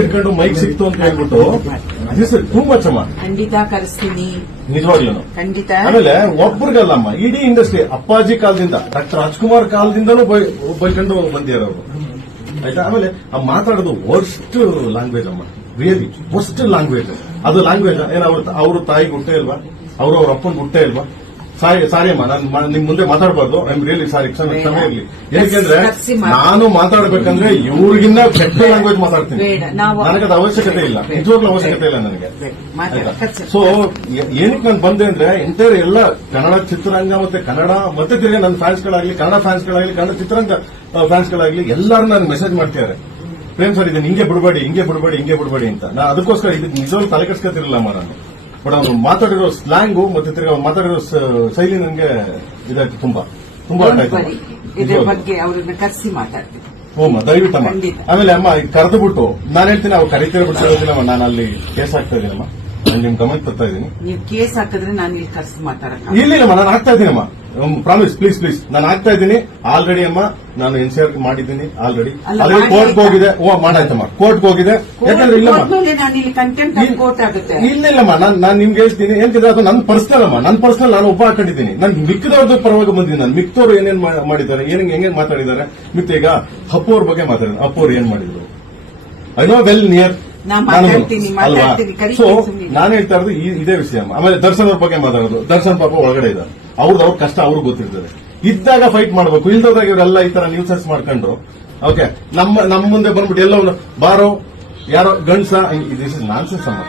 ಇಟ್ಕೊಂಡು ಮೈಕ್ ಸಿಕ್ತು ಅಂತ ಹೇಳ್ಬಿಟ್ಟು ದಿಸ್ ಟೂ ಮಚ್ ಅಮ್ಮ. ಖಂಡಿತ ಕರೆಸ್ತೀನಿ, ನಿಜವಾಗ್ಲೂ ಖಂಡಿತ. ಆಮೇಲೆ ಒಬ್ಬರಿಗಲ್ಲಮ್ಮ, ಇಡೀ ಇಂಡಸ್ಟ್ರಿ ಅಪ್ಪಾಜಿ ಕಾಲದಿಂದ ಡಾಕ್ಟರ್ ರಾಜ್ಕುಮಾರ್ ಕಾಲದಿಂದನೂ ಬೈಕೊಂಡು ಬಂದಿದ್ದಾರೆ ಅವರು, ಆಯ್ತಾ. ಆಮೇಲೆ ಆ ಮಾತಾಡೋದು ವರ್ಸ್ಟ್ ಲ್ಯಾಂಗ್ವೇಜ್ ಅಮ್ಮ, ರಿಯಲಿ ವರ್ಸ್ಟ್ ಲ್ಯಾಂಗ್ವೇಜ್. ಅದು ಲ್ಯಾಂಗ್ವೇಜ್ ಏನ್ ಅವ್ರ ತಾಯಿಗೆ ಹುಟ್ಟೆ ಇಲ್ವಾ, ಅವ್ರ ಅಪ್ಪನಿಗೆ ಹುಟ್ಟೆ ಇಲ್ವಾ? ಸಾರಿ ಅಮ್ಮ, ನಾನು ನಿಮ್ ಮುಂದೆ ಮಾತಾಡಬಾರ್ದು. ಐ ಆಮ್ ರಿಯಲಿ ಸಾರಿ, ಕ್ಷಮೆ ಇರಲಿ. ಯಾಕೆಂದ್ರೆ ನಾನು ಮಾತಾಡ್ಬೇಕಂದ್ರೆ ಇವ್ರಿಗಿನ್ನ ಕೆಟ್ಟ ಲ್ಯಾಂಗ್ವೇಜ್ ಮಾತಾಡ್ತೀನಿ. ನನಗದು ಅವಶ್ಯಕತೆ ಇಲ್ಲ, ನಿಜವಾಗ್ಲೂ ಅವಶ್ಯಕತೆ ಇಲ್ಲ ನನಗೆ, ಆಯ್ತಾ. ಸೊ ಏನಕ್ಕೆ ನಾನು ಬಂದೆ ಅಂದ್ರೆ ಎಂಟೈರ್ ಎಲ್ಲ ಕನ್ನಡ ಚಿತ್ರರಂಗ ಮತ್ತೆ ಕನ್ನಡ ಮತ್ತೆ ತಿರ್ಗಿ ನನ್ನ ಫ್ಯಾನ್ಸ್ಗಳಾಗ್ಲಿ, ಕನ್ನಡ ಫ್ಯಾನ್ಸ್ಗಳಾಗ್ಲಿ, ಕನ್ನಡ ಚಿತ್ರರಂಗ ಫ್ಯಾನ್ಸ್ಗಳಾಗ್ಲಿ ಎಲ್ಲರೂ ನಾನು ಮೆಸೇಜ್ ಮಾಡ್ತಿದ್ದಾರೆ, ಪ್ರೇಮ್ ಸರ್ ಇದನ್ನ ಹಿಂಗೆ ಬಿಡಬೇಡಿ, ಹಿಂಗೆ ಬಿಡಬೇಡಿ, ಹಿಂಗೆ ಬಿಡಬೇಡಿ ಅಂತ. ನಾ ಅದಕ್ಕೋಸ್ಕರ ಇದು ನಿಜವಾಗ್ಲೂ ತಲೆ ಕೆಡ್ಸ್ಕೊತಿರಲಿಲ್ಲಮ್ಮ ನಾನು. ಬಟ್ ಅವ್ನು ಮಾತಾಡಿರೋ ಸ್ಲ್ಯಾಂಗು ಮತ್ತೆ ತಿರ್ಗಿ ಅವ್ನು ಮಾತಾಡಿರೋ ಶೈಲಿ ನನಗೆ ಇದಾಯ್ತು, ತುಂಬಾ ಅರ್ಥ ಆಯ್ತು. ಇದ್ರ ಬಗ್ಗೆ ಅವ್ರನ್ನ ಕರೆಸಿ ಮಾತಾಡ್ತೀನಿ. ಹೋಮ ದಯವಿಟ್ಟಮ್ಮ. ಆಮೇಲೆ ಅಮ್ಮ ಕರೆದು ಬಿಟ್ಟು ನಾನು ಹೇಳ್ತೀನಿ, ಅವ್ರು ಕರಿತೀರ ಬಿಡ್ತಿರೋದಿಲ್ಲಮ್ಮ, ನಾನು ಅಲ್ಲಿ ಕೇಸ್ ಹಾಕ್ತಾ ಇದ್ದೀನಮ್ಮ, ನಾನು ನಿಮ್ ಗಮನಕ್ಕೆ ತರ್ತಾ ಇದ್ದೀನಿ. ನೀವು ಕೇಸ್ ಹಾಕಿದ್ರೆ ನಾನು ಇಲ್ಲಿ ಕರೆಸಿ ಮಾತಾಡಕ್ಕೆ ಇಲ್ಲಿಲ್ಲಮ್ಮ, ನಾನು ಆಗ್ತಾ ಇದ್ದೀನಮ್ಮ, ಪ್ರಾಮಿಸ್ ಪ್ಲೀಸ್ ನಾನು ಆಗ್ತಾ ಇದ್ದೀನಿ. ಆಲ್ರೆಡಿ ಅಮ್ಮ ನಾನು NCR ಮಾಡಿದ್ದೀನಿ, ಆಲ್ರೆಡಿ ಕೋರ್ಟ್ ಹೋಗಿದೆ. ಮಾಡಾಯ್ತಮ್ಮ, ಕೋರ್ಟ್ ಹೋಗಿದೆ. ಯಾಕಂದ್ರೆ ಇಲ್ಲಮ್ಮ, ನಾನು ನಿಮ್ಗೆ ಹೇಳ್ತೀನಿ ಏನ್ಕಿದ್ರೆ ಅದು ನನ್ನ ಪರ್ಸನಲ್ ಅಮ್ಮ, ನನ್ನ ಪರ್ಸನಲ್ ನಾನು ಒಬ್ಬ ಹಾಕೊಂಡಿದ್ದೀನಿ. ನಾನು ಮಿಕ್ಕದವ್ರದ್ದು ಪರವಾಗಿ ಬಂದಿದ್ದೀನಿ. ನಾನು ಮಿಕ್ಕದವ್ರು ಏನೇನ್ ಮಾಡಿದ್ದಾರೆ, ಹೆಂಗೇನ್ ಮಾತಾಡಿದ್ದಾರೆ. ಮತ್ತೆ ಈಗ ಅಪ್ಪು ಅವ್ರ ಬಗ್ಗೆ ಮಾತಾಡಿದ್ರು, ಅಪ್ಪು ಅವ್ರು ಏನ್ ಮಾಡಿದ್ರು ಐ ನೋ ವೆಲ್ ನಿಯರ್ ಅಲ್ವಾ. ಸೊ ನಾನು ಹೇಳ್ತಾ ಇರೋದು ಇದೇ ವಿಷಯ ಅಮ್ಮ. ಆಮೇಲೆ ದರ್ಶನ್ ಅವ್ರ ಬಗ್ಗೆ ಮಾತಾಡೋದು, ದರ್ಶನ್ ಪಾಪ ಒಳಗಡೆ ಇದ್ದಾರೆ, ಅವ್ರ ಕಷ್ಟ ಅವ್ರಿಗೆ ಗೊತ್ತಿರ್ತದೆ. ಇದ್ದಾಗ ಫೈಟ್ ಮಾಡಬೇಕು, ಇಲ್ದಾಗ ಇವರೆಲ್ಲ ಈ ತರ ನ್ಯೂಸಸ್ ಮಾಡ್ಕೊಂಡ್ರು. ಓಕೆ, ನಮ್ಮ ಮುಂದೆ ಬಂದ್ಬಿಟ್ಟು ಎಲ್ಲ ಬಾರೋ ಯಾರೋ ಗಂಡ್ಸ, ದಿಸ್ ಇಸ್ ನಾನ್ಸೆನ್ಸ್ ಅಮ್ಮ.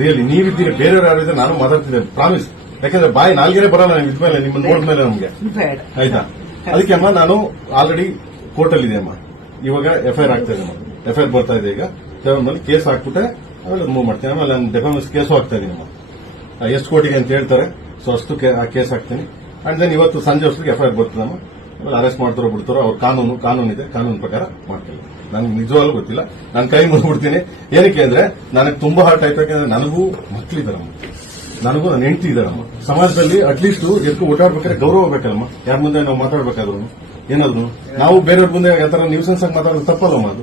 ರಿಯಲಿ ನೀವಿದ್ದೀರಿ, ಬೇರೆಯವ್ರು ಯಾರು ಇದ್ರೆ ನಾನು ಮಾತಾಡ್ತಿದ್ದೆ, ಪ್ರಾಮಿಸ್. ಯಾಕಂದ್ರೆ ಬಾಯಿ ನಾಲ್ಗೆರೆ ಬರಲ್ಲ ಇದ್ಮೇಲೆ, ನಿಮ್ಮನ್ನ ನೋಡಿದ್ಮೇಲೆ ನಮ್ಗೆ, ಆಯ್ತಾ. ಅದಕ್ಕೆ ಅಮ್ಮ ನಾನು ಆಲ್ರೆಡಿ ಕೋರ್ಟಲ್ಲಿ ಇದೆ ಅಮ್ಮ, ಇವಾಗ FIR ಆಗ್ತಾ ಇದೆ ಅಮ್ಮ, FIR ಬರ್ತಾ ಇದೆ. ಈಗ 7 ಮೇಲೆ ಕೇಸ್ ಹಾಕ್ಬಿಟ್ಟೆ, ಆಮೇಲೆ ಮೂವ್ ಮಾಡ್ತೀನಿ. ಆಮೇಲೆ ನಾನು ಡೆಫಾಮೇಷನ್ ಕೇಸು ಹಾಕ್ತಾ ಇದೀನಿ ಅಮ್ಮ. ಎಷ್ಟು ಕೋಟಿಗೆ ಅಂತ ಹೇಳ್ತಾರೆ, ಸೊ ಅಷ್ಟು ಕೇಸ್ ಹಾಕ್ತೀನಿ. ಅಂಡ್ ದೆನ್ ಇವತ್ತು ಸಂಜೆ ಅಷ್ಟಿಗೆ FIR ಬರ್ತದಮ್ಮ. ಆಮೇಲೆ ಅರೆಸ್ಟ್ ಮಾಡ್ತಾರೋ ಬಿಡ್ತಾರೋ ಅವ್ರ ಕಾನೂನು ಇದೆ, ಕಾನೂನು ಪ್ರಕಾರ ಮಾಡ್ತೀನಿ. ನನಗೆ ನಿಜವಾಗ್ಲೂ ಗೊತ್ತಿಲ್ಲ, ನಾನು ಕೈ ಮುಗಿಬಿಡ್ತೀನಿ. ಏನಕ್ಕೆ ಅಂದ್ರೆ ನನಗೆ ತುಂಬಾ ಹರ್ಟ್ ಆಯ್ತು. ಯಾಕಂದ್ರೆ ನನಗೂ ಮಕ್ಕಳಿದಾರಮ್ಮ, ನನಗೂ ನನ್ನ ಹೆಂಡತಿ ಇದಾರಮ್ಮ. ಸಮಾಜದಲ್ಲಿ ಅಟ್ಲೀಸ್ಟ್ ಎದ್ದು ಓಡಾಡ್ಬೇಕಾದ್ರೆ ಗೌರವ ಬೇಕಲ್ಲಮ್ಮ, ಯಾರ ಮುಂದೆ ನಾವು ಮಾತಾಡ್ಬೇಕಾದ್ರು ಏನಾದ್ರು ನಾವು ಬೇರೆಯವ್ರ ಮುಂದೆ ಯಾವ ತರ ನ್ಯೂಸೆನ್ಸ್ ಆಗಿ ಮಾತಾಡೋದು ತಪ್ಪಲ್ಲಮ್ಮ ಅದು.